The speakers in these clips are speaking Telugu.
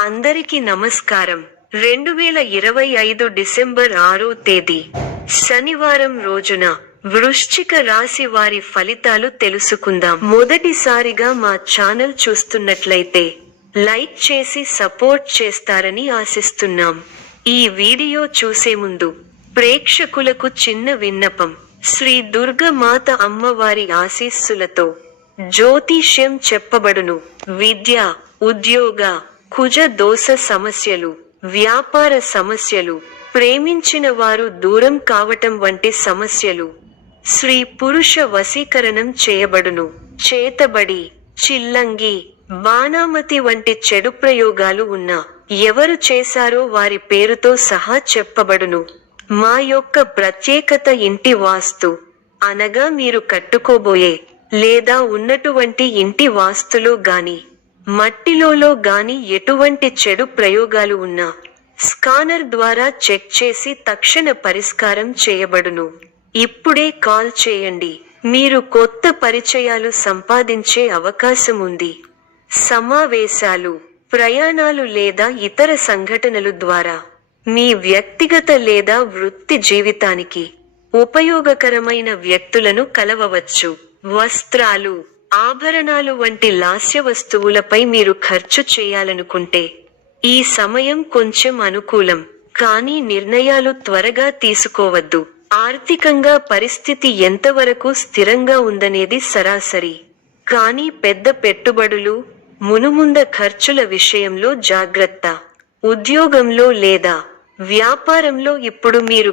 అందరికీ నమస్కారం. 2025 డిసెంబర్ 6వ తేదీ శనివారం రోజున వృశ్చిక రాశి వారి ఫలితాలు తెలుసుకుందాం. మొదటిసారిగా మా ఛానల్ చూస్తున్నట్లయితే లైక్ చేసి సపోర్ట్ చేస్తారని ఆశిస్తున్నాం. ఈ వీడియో చూసే ముందు ప్రేక్షకులకు చిన్న విన్నపం. శ్రీ దుర్గమాత అమ్మవారి ఆశీస్సులతో జ్యోతిష్యం చెప్పబడును. విద్య, ఉద్యోగ, కుజ దోష సమస్యలు, వ్యాపార సమస్యలు, ప్రేమించిన వారు దూరం కావటం వంటి సమస్యలు, స్త్రీ పురుష వశీకరణం చేయబడును. చేతబడి, చిల్లంగి, బాణామతి వంటి చెడు ప్రయోగాలు ఉన్నా ఎవరు చేశారో వారి పేరుతో సహా చెప్పబడును. మా యొక్క ప్రత్యేకత ఇంటి వాస్తు అనగా మీరు కట్టుకోబోయే లేదా ఉన్నటువంటి ఇంటి వాస్తులో గాని మట్టిలో గాని ఎటువంటి చెడు ప్రయోగాలు ఉన్నా స్కానర్ ద్వారా చెక్ చేసి తక్షణ పరిష్కారం చేయబడును. ఇప్పుడే కాల్ చేయండి. మీరు కొత్త పరిచయాలు సంపాదించే అవకాశం ఉంది. సమావేశాలు, ప్రయాణాలు లేదా ఇతర సంఘటనలు ద్వారా మీ వ్యక్తిగత లేదా వృత్తి జీవితానికి ఉపయోగకరమైన వ్యక్తులను కలవవచ్చు. వస్త్రాలు, ఆభరణాలు వంటి లాస్య వస్తువులపై మీరు ఖర్చు చేయాలనుకుంటే ఈ సమయం కొంచెం అనుకూలం. కానీ నిర్ణయాలు త్వరగా తీసుకోవద్దు. ఆర్థికంగా పరిస్థితి ఎంతవరకు స్థిరంగా ఉందనేది సరాసరి. కానీ పెద్ద పెట్టుబడులు, మునుముంద ఖర్చుల విషయంలో జాగ్రత్త. ఉద్యోగంలో లేదా వ్యాపారంలో ఇప్పుడు మీరు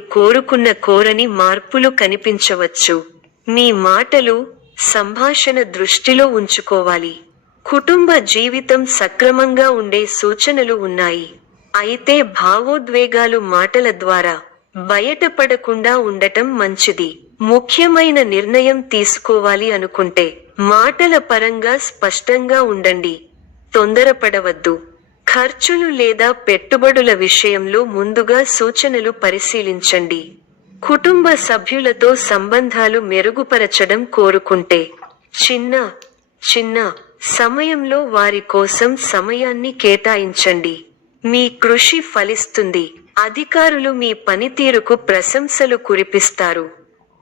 కోరని మార్పులు కనిపించవచ్చు. మీ మాటలు, సంభాషణ దృష్టిలో ఉంచుకోవాలి. కుటుంబ జీవితం సక్రమంగా ఉండే సూచనలు ఉన్నాయి. అయితే భావోద్వేగాలు మాటల ద్వారా బయటపడకుండా ఉండటం మంచిది. ముఖ్యమైన నిర్ణయం తీసుకోవాలి అనుకుంటే మాటల పరంగా స్పష్టంగా ఉండండి. తొందరపడవద్దు. ఖర్చులు లేదా పెట్టుబడుల విషయంలో ముందుగా సూచనలు పరిశీలించండి. కుటుంబ సభ్యులతో సంబంధాలు మెరుగుపరచడం కోరుకుంటే చిన్న సమయంలో వారి కోసం సమయాన్ని కేటాయించండి. మీ కృషి ఫలిస్తుంది. అధికారులు మీ పనితీరుకు ప్రశంసలు కురిపిస్తారు.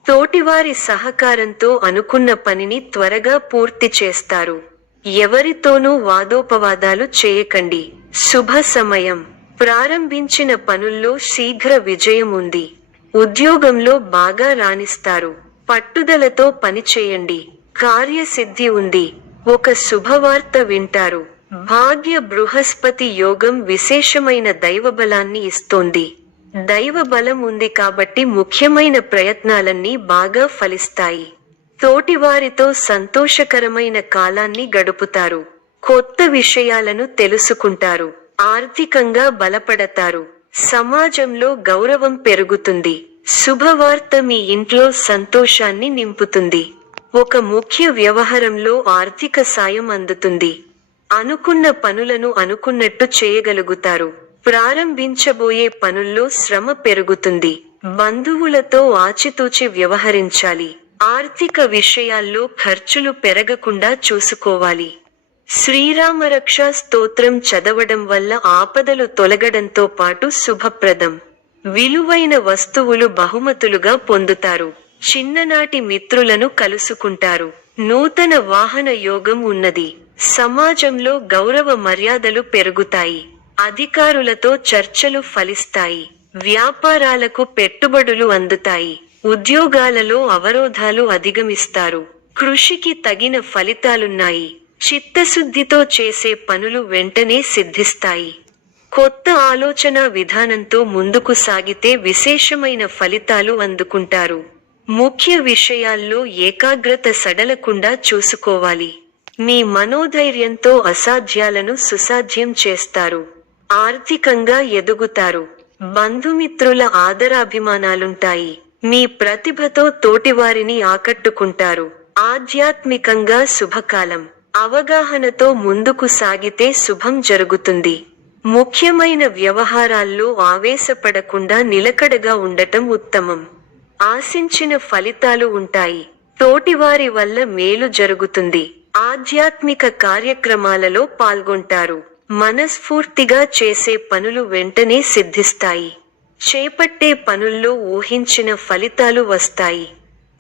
తోటివారి సహకారంతో అనుకున్న పనిని త్వరగా పూర్తి చేస్తారు. ఎవరితోనూ వాదోపవాదాలు చేయకండి. శుభ సమయం. ప్రారంభించిన పనుల్లో శీఘ్ర విజయం ఉంది. ఉద్యోగంలో బాగా రాణిస్తారు. పట్టుదలతో పనిచేయండి. కార్యసిద్ధి ఉంది. ఒక శుభవార్త వింటారు. భాగ్య బృహస్పతి యోగం విశేషమైన దైవబలాన్ని ఇస్తోంది. దైవ బలం ఉంది కాబట్టి ముఖ్యమైన ప్రయత్నాలన్నీ బాగా ఫలిస్తాయి. తోటివారితో సంతోషకరమైన కాలాన్ని గడుపుతారు. కొత్త విషయాలను తెలుసుకుంటారు. ఆర్థికంగా బలపడతారు. సమాజంలో గౌరవం పెరుగుతుంది. శుభవార్త మీ ఇంట్లో సంతోషాన్ని నింపుతుంది. ఒక ముఖ్య వ్యవహారంలో ఆర్థిక సాయం అందుతుంది. అనుకున్న పనులను అనుకున్నట్టు చేయగలుగుతారు. ప్రారంభించబోయే పనుల్లో శ్రమ పెరుగుతుంది. బంధువులతో ఆచితూచి వ్యవహరించాలి. ఆర్థిక విషయాల్లో ఖర్చులు పెరగకుండా చూసుకోవాలి. శ్రీరామరక్ష స్తోత్రం చదవడం వల్ల ఆపదలు తొలగడంతో పాటు శుభప్రదం. విలువైన వస్తువులు బహుమతులుగా పొందుతారు. చిన్ననాటి మిత్రులను కలుసుకుంటారు. నూతన వాహన యోగం ఉన్నది. సమాజంలో గౌరవ మర్యాదలు పెరుగుతాయి. అధికారులతో చర్చలు ఫలిస్తాయి. వ్యాపారాలకు పెట్టుబడులు అందుతాయి. ఉద్యోగాలలో అవరోధాలు అధిగమిస్తారు. కృషికి తగిన ఫలితాలున్నాయి. చిత్తశుద్ధితో చేసే పనులు వెంటనే సిద్ధిస్తాయి. కొత్త ఆలోచన విధానంతో ముందుకు సాగితే విశేషమైన ఫలితాలు అందుకుంటారు. ముఖ్య విషయాల్లో ఏకాగ్రత సడలకుండా చూసుకోవాలి. మీ మనోధైర్యంతో అసాధ్యాలను సుసాధ్యం చేస్తారు. ఆర్థికంగా ఎదుగుతారు. బంధుమిత్రుల ఆదరాభిమానాలుంటాయి. మీ ప్రతిభతో తోటివారిని ఆకట్టుకుంటారు. ఆధ్యాత్మికంగా శుభకాలం. అవగాహనతో ముందుకు సాగితే శుభం జరుగుతుంది. ముఖ్యమైన వ్యవహారాల్లో ఆవేశపడకుండా నిలకడగా ఉండటం ఉత్తమం. ఆశించిన ఫలితాలు ఉంటాయి. తోటివారి వల్ల మేలు జరుగుతుంది. ఆధ్యాత్మిక కార్యక్రమాలలో పాల్గొంటారు. మనస్ఫూర్తిగా చేసే పనులు వెంటనే సిద్ధిస్తాయి. చేపట్టే పనుల్లో ఊహించిన ఫలితాలు వస్తాయి.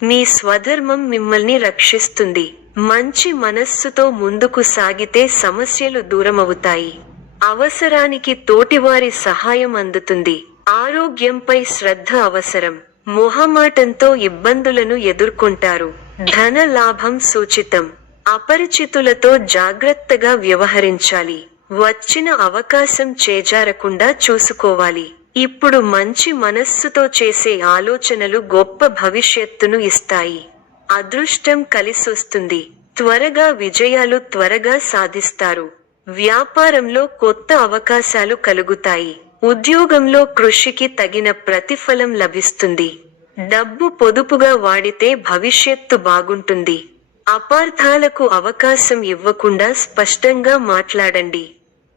మీ స్వధర్మం మిమ్మల్ని రక్షిస్తుంది. మంచి మనస్సుతో ముందుకు సాగితే సమస్యలు దూరమవుతాయి. అవసరానికి తోటివారి సహాయం అందుతుంది. ఆరోగ్యంపై శ్రద్ధ అవసరం. మొహమాటంతో ఇబ్బందులను ఎదుర్కొంటారు. ధన లాభం సూచితం. అపరిచితులతో జాగ్రత్తగా వ్యవహరించాలి. వచ్చిన అవకాశం చేజారకుండా చూసుకోవాలి. ఇప్పుడు మంచి మనస్సుతో చేసే ఆలోచనలు గొప్ప భవిష్యత్తును ఇస్తాయి. అదృష్టం కలిసొస్తుంది. త్వరగా విజయాలు సాధిస్తారు. వ్యాపారంలో కొత్త అవకాశాలు కలుగుతాయి. ఉద్యోగంలో కృషికి తగిన ప్రతిఫలం లభిస్తుంది. డబ్బు పొదుపుగా వాడితే భవిష్యత్తు బాగుంటుంది. అపార్థాలకు అవకాశం ఇవ్వకుండా స్పష్టంగా మాట్లాడండి.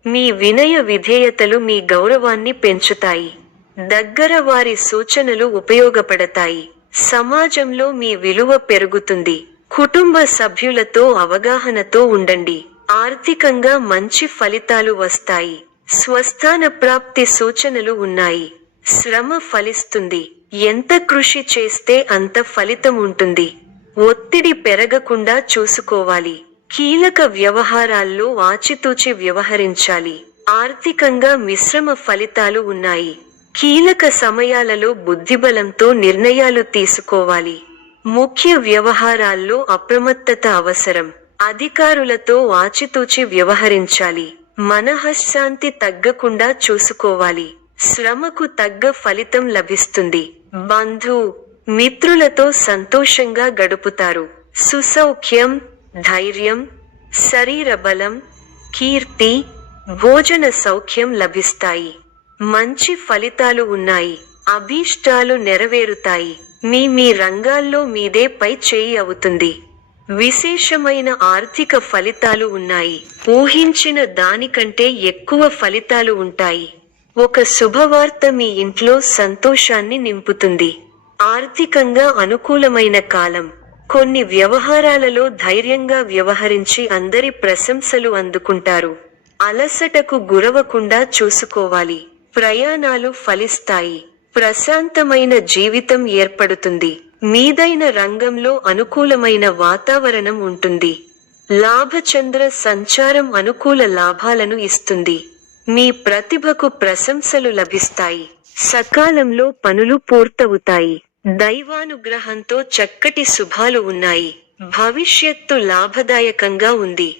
మీ వినయ విధేయతలు మీ గౌరవాన్ని పెంచుతాయి. దగ్గర వారి సూచనలు ఉపయోగపడతాయి. సమాజంలో మీ విలువ పెరుగుతుంది. కుటుంబ సభ్యులతో అవగాహనతో ఉండండి. ఆర్థికంగా మంచి ఫలితాలు వస్తాయి. స్వస్థాన ప్రాప్తి సూచనలు ఉన్నాయి. శ్రమ ఫలిస్తుంది. ఎంత కృషి చేస్తే అంత ఫలితం ఉంటుంది. ఒత్తిడి పెరగకుండా చూసుకోవాలి. కీలక వ్యవహారాల్లో ఆచితూచి వ్యవహరించాలి. ఆర్థికంగా మిశ్రమ ఫలితాలు ఉన్నాయి. కీలక సమయాలలో బుద్ధిబలంతో నిర్ణయాలు తీసుకోవాలి. ముఖ్య వ్యవహారాల్లో అప్రమత్తత అవసరం. అధికారులతో ఆచితూచి వ్యవహరించాలి. మనఃశాంతి తగ్గకుండా చూసుకోవాలి. శ్రమకు తగ్గ ఫలితం లభిస్తుంది. బంధు మిత్రులతో సంతోషంగా గడుపుతారు. సుసౌఖ్యం, ధైర్యం, శరీర బలం, కీర్తి, భోజన సౌఖ్యం లభిస్తాయి. మంచి ఫలితాలు ఉన్నాయి. అభీష్టాలు నెరవేరుతాయి. మీ రంగాల్లో మీదే పై చేయి అవుతుంది. విశేషమైన ఆర్థిక ఫలితాలు ఉన్నాయి. ఊహించిన దానికంటే ఎక్కువ ఫలితాలు ఉంటాయి. ఒక శుభవార్త మీ ఇంట్లో సంతోషాన్ని నింపుతుంది. ఆర్థికంగా అనుకూలమైన కాలం. కొన్ని వ్యవహారాలలో ధైర్యంగా వ్యవహరించి అందరి ప్రశంసలు అందుకుంటారు. అలసటకు గురవకుండా చూసుకోవాలి. ప్రయాణాలు ఫలిస్తాయి. ప్రశాంతమైన జీవితం ఏర్పడుతుంది. మీదైన రంగంలో అనుకూలమైన వాతావరణం ఉంటుంది. లాభచంద్ర సంచారం అనుకూల లాభాలను ఇస్తుంది. మీ ప్రతిభకు ప్రశంసలు లభిస్తాయి. సకాలంలో పనులు పూర్తవుతాయి. దైవానుగ్రహంతో చక్కటి శుభాలు ఉన్నాయి. భవిష్యత్తు లాభదాయకంగా ఉంది.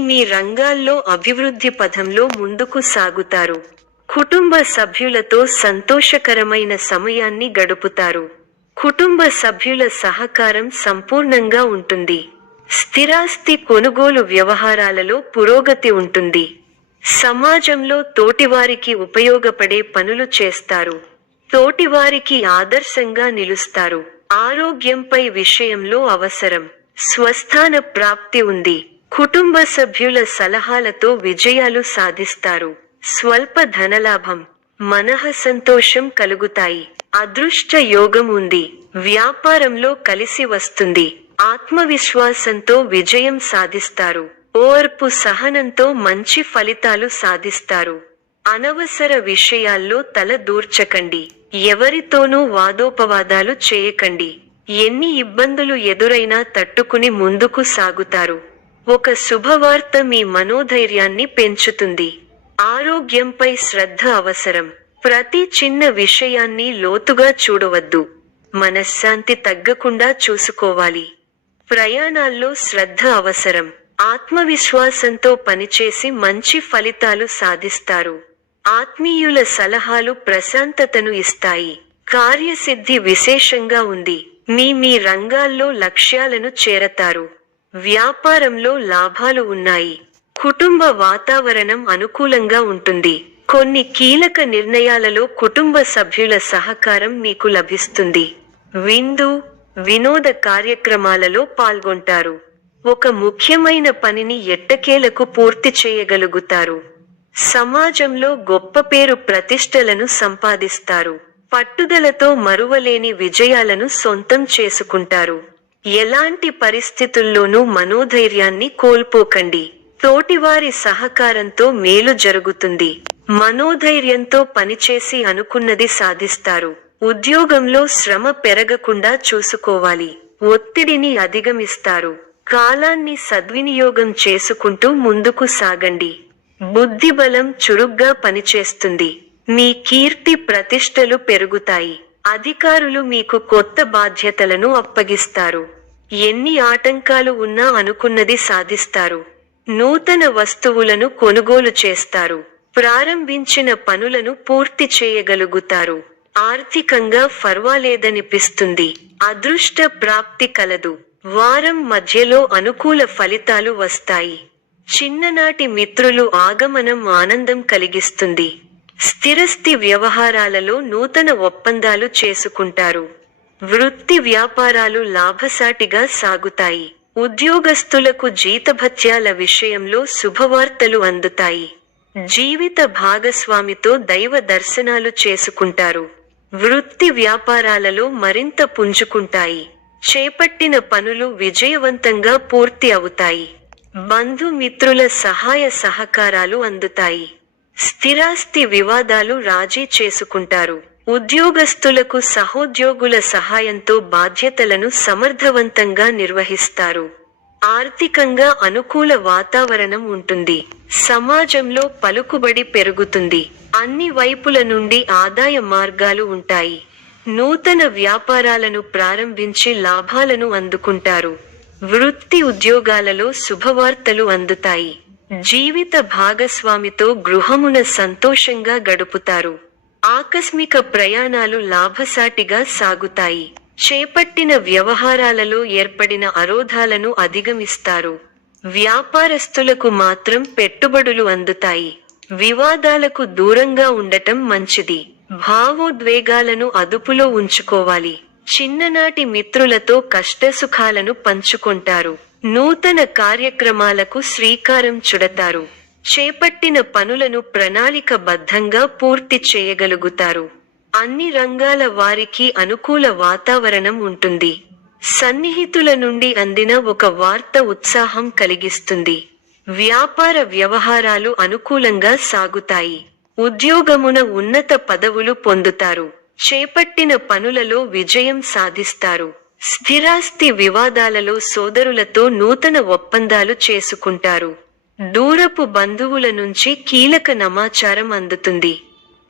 మీ రంగాల్లో అభివృద్ధి పథంలో ముందుకు సాగుతారు. కుటుంబ సభ్యులతో సంతోషకరమైన సమయాన్ని గడుపుతారు. కుటుంబ సభ్యుల సహకారం సంపూర్ణంగా ఉంటుంది. స్థిరాస్తి కొనుగోలు వ్యవహారాలలో పురోగతి ఉంటుంది. సమాజంలో తోటివారికి ఉపయోగపడే పనులు చేస్తారు. తోటివారికి ఆదర్శంగా నిలుస్తారు. ఆరోగ్యంపై విషయంలో అవసరం. స్వస్థాన ప్రాప్తి ఉంది. కుటుంబ సభ్యుల సలహాలతో విజయాలు సాధిస్తారు. స్వల్ప ధనలాభం, మనఃసంతోషం కలుగుతాయి. అదృష్ట యోగం ఉంది. వ్యాపారంలో కలిసి వస్తుంది. ఆత్మవిశ్వాసంతో విజయం సాధిస్తారు. ఓర్పు సహనంతో మంచి ఫలితాలు సాధిస్తారు. అనవసర విషయాల్లో తల దూర్చకండి. ఎవరితోనూ వాదోపవాదాలు చేయకండి. ఎన్ని ఇబ్బందులు ఎదురైనా తట్టుకుని ముందుకు సాగుతారు. ఒక శుభవార్త మీ మనోధైర్యాన్ని పెంచుతుంది. ఆరోగ్యంపై శ్రద్ధ అవసరం. ప్రతి చిన్న విషయాన్ని లోతుగా చూడవద్దు. మనశ్శాంతి తగ్గకుండా చూసుకోవాలి. ప్రయాణాల్లో శ్రద్ధ అవసరం. ఆత్మవిశ్వాసంతో పనిచేసి మంచి ఫలితాలు సాధిస్తారు. ఆత్మీయుల సలహాలు ప్రశాంతతను ఇస్తాయి. కార్యసిద్ధి విశేషంగా ఉంది. మీ రంగాల్లో లక్ష్యాలను చేరతారు. వ్యాపారంలో లాభాలు ఉన్నాయి. కుటుంబ వాతావరణం అనుకూలంగా ఉంటుంది. కొన్ని కీలక నిర్ణయాలలో కుటుంబ సభ్యుల సహకారం మీకు లభిస్తుంది. విందు, వినోద కార్యక్రమాలలో పాల్గొంటారు. ఒక ముఖ్యమైన పనిని ఎట్టకేలకు పూర్తి చేయగలుగుతారు. సమాజంలో గొప్ప పేరు ప్రతిష్టలను సంపాదిస్తారు. పట్టుదలతో మరువలేని విజయాలను సొంతం చేసుకుంటారు. ఎలాంటి పరిస్థితుల్లోనూ మనోధైర్యాన్ని కోల్పోకండి. తోటివారి సహకారంతో మేలు జరుగుతుంది. మనోధైర్యంతో పనిచేసి అనుకున్నది సాధిస్తారు. ఉద్యోగంలో శ్రమ పెరగకుండా చూసుకోవాలి. ఒత్తిడిని అధిగమిస్తారు. కాలాన్ని సద్వినియోగం చేసుకుంటూ ముందుకు సాగండి. బుద్ధిబలం చురుగ్గా పనిచేస్తుంది. మీ కీర్తి ప్రతిష్టలు పెరుగుతాయి. అధికారులు మీకు కొత్త బాధ్యతలను అప్పగిస్తారు. ఎన్ని ఆటంకాలు ఉన్నా అనుకున్నది సాధిస్తారు. నూతన వస్తువులను కొనుగోలు చేస్తారు. ప్రారంభించిన పనులను పూర్తి చేయగలుగుతారు. ఆర్థికంగా ఫర్వాలేదనిపిస్తుంది. అదృష్ట ప్రాప్తి కలదు. వారం మధ్యలో అనుకూల ఫలితాలు వస్తాయి. చిన్ననాటి మిత్రులు ఆగమనం ఆనందం కలిగిస్తుంది. స్థిరస్థి వ్యవహారాలలో నూతన ఒప్పందాలు చేసుకుంటారు. వృత్తి వ్యాపారాలు లాభసాటిగా సాగుతాయి. ఉద్యోగస్తులకు జీతభత్యాల విషయంలో శుభవార్తలు అందుతాయి. జీవిత భాగస్వామితో దైవ దర్శనాలు చేసుకుంటారు. వృత్తి వ్యాపారాలలో మరింత పుంజుకుంటాయి. చేపట్టిన పనులు విజయవంతంగా పూర్తి అవుతాయి. బంధుమిత్రుల సహాయ సహకారాలు అందుతాయి. స్థిరాస్తి వివాదాలు రాజీ చేసుకుంటారు. ఉద్యోగస్తులకు సహోద్యోగుల సహాయంతో బాధ్యతలను సమర్థవంతంగా నిర్వహిస్తారు. ఆర్థికంగా అనుకూల వాతావరణం ఉంటుంది. సమాజంలో పలుకుబడి పెరుగుతుంది. అన్ని వైపుల నుండి ఆదాయ మార్గాలు ఉంటాయి. నూతన వ్యాపారాలను ప్రారంభించి లాభాలను అందుకుంటారు. వృత్తి ఉద్యోగాలలో శుభవార్తలు అందుతాయి. జీవిత భాగస్వామితో గృహమున సంతోషంగా గడుపుతారు. ఆకస్మిక ప్రయాణాలు లాభసాటిగా సాగుతాయి. చేపట్టిన వ్యవహారాలలో ఏర్పడిన అవరోధాలను అధిగమిస్తారు. వ్యాపారస్తులకు మాత్రం పెట్టుబడులు అందుతాయి. వివాదాలకు దూరంగా ఉండటం మంచిది. భావోద్వేగాలను అదుపులో ఉంచుకోవాలి. చిన్ననాటి మిత్రులతో కష్టసుఖాలను పంచుకుంటారు. నూతన కార్యక్రమాలకు శ్రీకారం చుడతారు. చేపట్టిన పనులను ప్రణాళికబద్ధంగా పూర్తి చేయగలుగుతారు. అన్ని రంగాల వారికి అనుకూల వాతావరణం ఉంటుంది. సన్నిహితుల నుండి అందిన ఒక వార్త ఉత్సాహం కలిగిస్తుంది. వ్యాపార వ్యవహారాలు అనుకూలంగా సాగుతాయి. ఉద్యోగమున ఉన్నత పదవులు పొందుతారు. చేపట్టిన పనులలో విజయం సాధిస్తారు. స్థిరాస్తి వివాదాలలో సోదరులతో నూతన ఒప్పందాలు చేసుకుంటారు. దూరపు బంధువుల నుంచి కీలక సమాచారం అందుతుంది.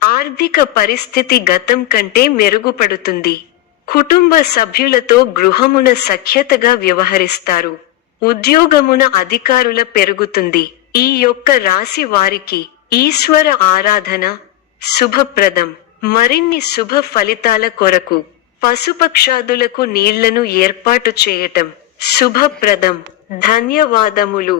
ఆర్థిక పరిస్థితి గతం కంటే మెరుగుపడుతుంది. కుటుంబ సభ్యులతో గృహమున సఖ్యతగా వ్యవహరిస్తారు. ఉద్యోగమున అధికారుల పెరుగుతుంది. ఈ యొక్క రాశి వారికి ఈశ్వర ఆరాధన శుభప్రదం. మరిన్ని శుభ ఫలితాల కొరకు పశుపక్షాదులకు నీళ్లను ఏర్పాటు చేయటం శుభప్రదం. ధన్యవాదములు.